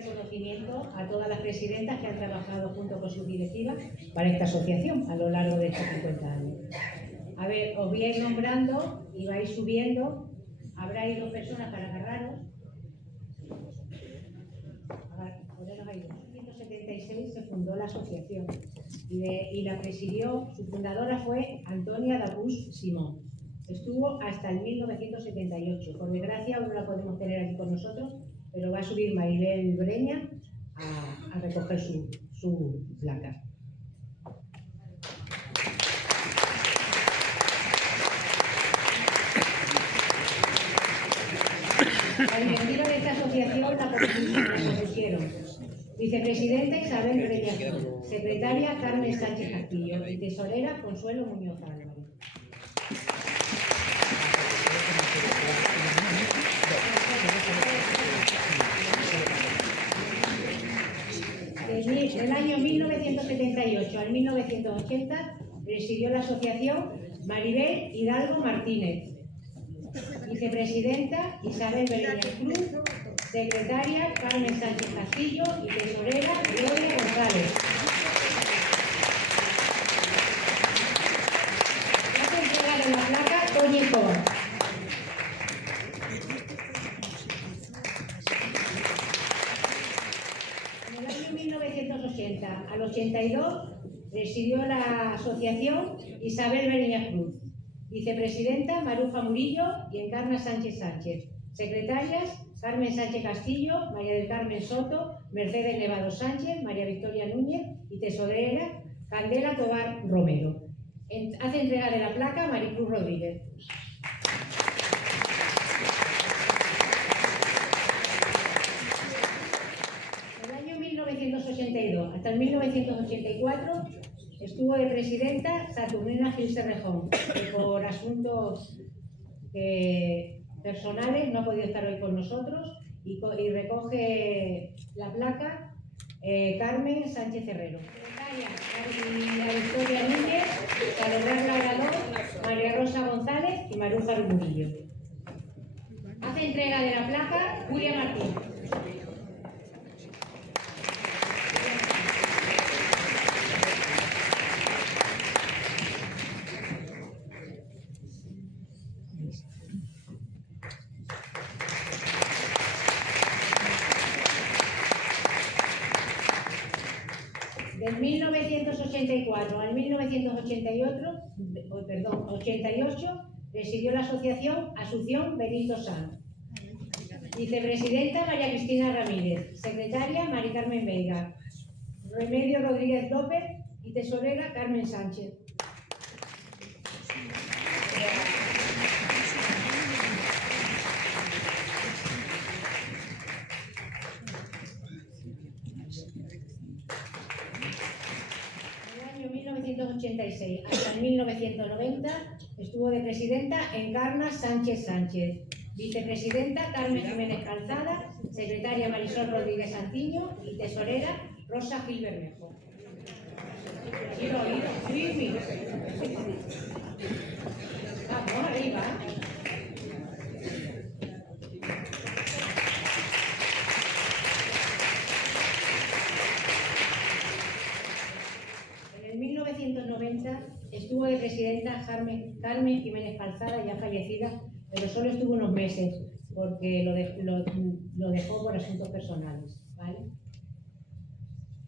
reconocimiento a todas las presidentas que han trabajado junto con sus directivas para esta asociación a lo largo de estos 50 años. A ver, os voy a ir nombrando y vais subiendo. Habrá ahí 2 personas para agarraros. Poneros ahí. En 1976 se fundó la asociación y la presidió, su fundadora fue Antonia Dabús Simón. Estuvo hasta el 1978. Por desgracia, no la podemos tener aquí con nosotros, pero va a subir Maribel Breña a recoger su placa. La directiva de esta asociación la propusieron vicepresidenta Isabel Breña, secretaria Carmen Sánchez Castillo y tesorera Consuelo Muñoz Álvarez. Del año 1978 al 1980 presidió la asociación Maribel Hidalgo Martínez, vicepresidenta Isabel Breña Cruz, secretaria Carmen Sánchez Castillo y tesorera Gloria González. Ya se entregaron la placa Toñi Escobar. En el año 1980 al 82 presidió la asociación Isabel Breña Cruz, vicepresidenta Maruja Murillo y Encarna Sánchez Sánchez, secretarias Carmen Sánchez Castillo, María del Carmen Soto, Mercedes Nevado Sánchez, María Victoria Núñez y tesorera Candela Tobar Romero. Hace entrega de la placa Maricruz Rodríguez. Del año 1982 hasta el 1984 estuvo de presidenta Saturnina Gil Serrejón, que por asuntos personales no ha podido estar hoy con nosotros y recoge la placa Carmen Sánchez Herrero. Secretaria María Victoria Núñez, Salomé Labrador, María Rosa González y Maruja Murillo. Hace entrega de la placa Julia Martín. Del 1984 al 1988 presidió la asociación Asunción Benito Sanz. Vicepresidenta María Cristina Ramírez, secretaria Mari Carmen Veiga, Remedio Rodríguez López y tesorera Carmen Sánchez. Del año 1986 hasta el 1990 estuvo de presidenta Encarna Sánchez Sánchez, vicepresidenta Carmen Jiménez Calzada, secretaria Marisol Rodríguez Santiño y tesorera Rosa Gil Bermejo. Vamos, arriba. En el 1990 estuvo de presidenta Carmen Jiménez Calzada, ya fallecida, pero solo estuvo unos meses porque lo dejó por asuntos personales, ¿vale?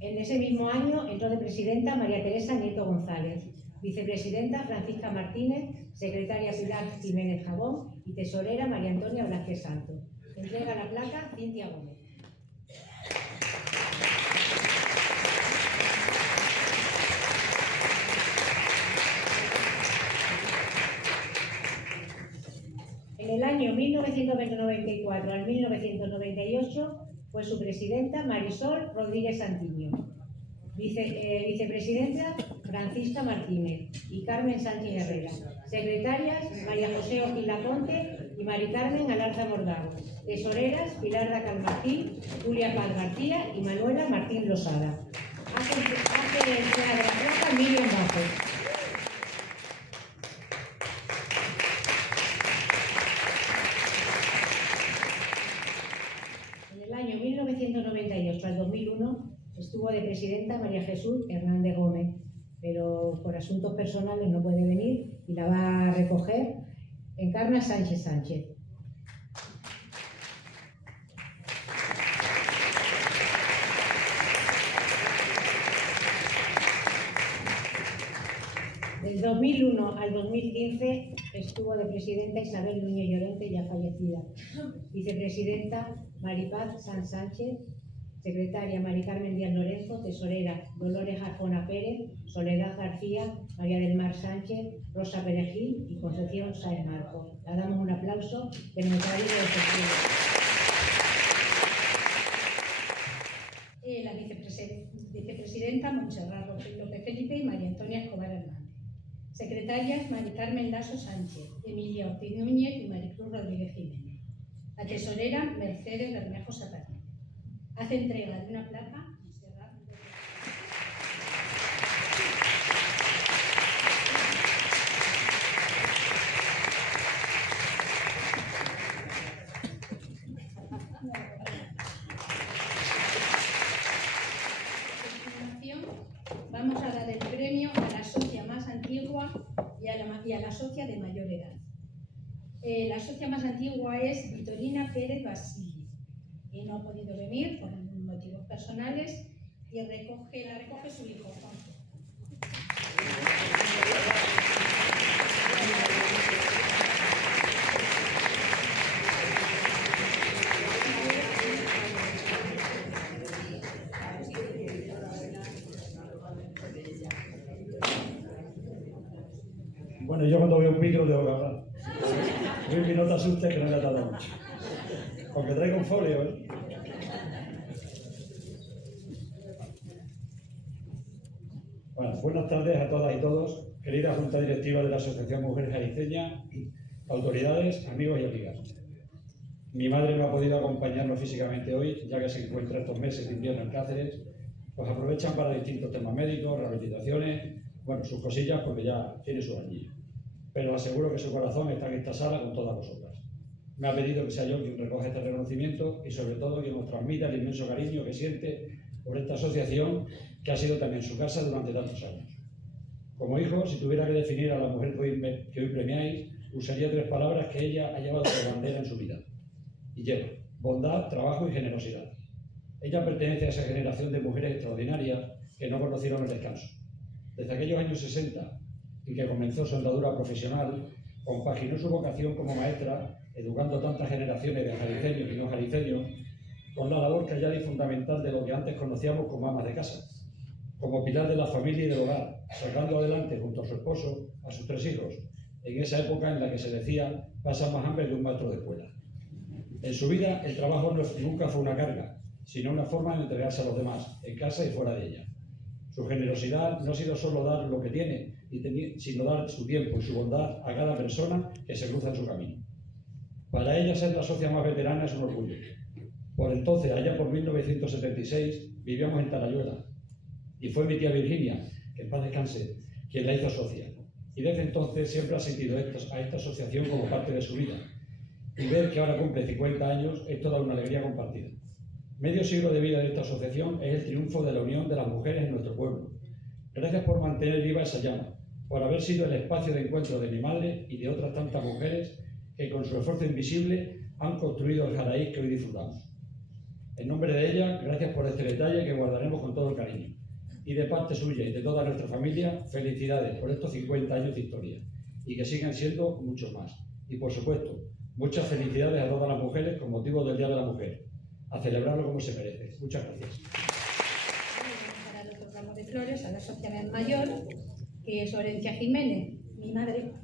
En ese mismo año entró de presidenta María Teresa Nieto González, vicepresidenta Francisca Martínez, secretaria Pilar Jiménez Jabón y tesorera María Antonia Blázquez Santos. Entrega la placa Cintia Gómez. En el año 1994 al 1998 fue su presidenta Marisol Rodríguez Santiño, vicepresidenta Francisca Martínez y Carmen Sánchez Herrera, secretarias María José Orquila Conte y Mari Carmen Alarza Morgado, tesoreras Pilar Dacal Martín, Julia Paz García y Manuela Martín Losada. Hace entrega de la placa Miriam Bajo. En el año 1998 años tras 2001 estuvo de presidenta María Jesús Hernández Gómez, pero por asuntos personales no puede venir y la va a recoger Encarna Sánchez Sánchez. Del 2001 al 2015 estuvo de presidenta Isabel Núñez Llorente, ya fallecida, vicepresidenta Maripaz San Sánchez, secretaria Mari Carmen Díaz Lorenzo, tesorera Dolores Arjona Pérez, Soledad García, María del Mar Sánchez, Rosa Perejil y Concepción Sáenz Marcos. Le damos un aplauso de nuestra vida de efectivo. La vicepresidenta Montserrat López Felipe y María Antonia Escobar Hernández. Secretarias Mari Carmen Lasso Sánchez, Emilia Ortiz Núñez y Maricruz Rodríguez Jiménez. La tesorera Mercedes Bermejo Satarino. Hace entrega de una placa Montserrat. Vamos a dar el premio a la socia más antigua y a la socia de mayor edad. La socia más antigua es Vitorina Pérez Basili y no ha podido venir por motivos personales y la recoge su hijo Juanjo. Bueno, yo cuando veo un micro tengo que hablar. Y no te asustes que no me ha tardado mucho. Aunque traigo un folio, ¿eh? Bueno, buenas tardes a todas y todos, querida Junta Directiva de la Asociación Mujeres Jalisceñas, autoridades, amigos y amigas. Mi madre no ha podido acompañarnos físicamente hoy, ya que se encuentra estos meses de invierno en Cáceres, pues aprovechan para distintos temas médicos, rehabilitaciones, bueno, sus cosillas porque ya tiene su añillo. Pero aseguro que su corazón está en esta sala con todas vosotras. Me ha pedido que sea yo quien recoja este reconocimiento y sobre todo quien nos transmita el inmenso cariño que siente por esta asociación que ha sido también su casa durante tantos años. Como hijo, si tuviera que definir a la mujer que hoy premiáis, usaría 3 palabras que ella ha llevado de bandera en su vida. Y lleva: bondad, trabajo y generosidad. Ella pertenece a esa generación de mujeres extraordinarias que no conocieron el descanso. Desde aquellos años 60, en que comenzó su andadura profesional, compaginó su vocación como maestra, educando tantas generaciones de jalisceños y no jalisceños, con la labor callada y fundamental de lo que antes conocíamos como amas de casa, como pilar de la familia y del hogar, sacando adelante junto a su esposo a sus 3 hijos, en esa época en la que se decía pasa más hambre que un maestro de escuela. En su vida el trabajo nunca fue una carga, sino una forma de entregarse a los demás, en casa y fuera de ella. Su generosidad no ha sido solo dar lo que tiene, sino dar su tiempo y su bondad a cada persona que se cruza en su camino. Para ella ser la socia más veterana es un orgullo. Por entonces, allá por 1976, vivíamos en Talayuela y fue mi tía Virginia, que en paz descanse, quien la hizo socia. Y desde entonces siempre ha sentido a esta asociación como parte de su vida. Y ver que ahora cumple 50 años es toda una alegría compartida. Medio siglo de vida de esta asociación es el triunfo de la unión de las mujeres en nuestro pueblo. Gracias por mantener viva esa llama, por haber sido el espacio de encuentro de mi madre y de otras tantas mujeres que con su esfuerzo invisible han construido el Jaraíz que hoy disfrutamos. En nombre de ella, gracias por este detalle que guardaremos con todo el cariño. Y de parte suya y de toda nuestra familia, felicidades por estos 50 años de historia y que sigan siendo muchos más. Y por supuesto, muchas felicidades a todas las mujeres con motivo del Día de la Mujer. A celebrarlo como se merece. Muchas gracias. Ahora le tocamos de flores a la socia mayor, que es Orencia Jiménez, mi madre.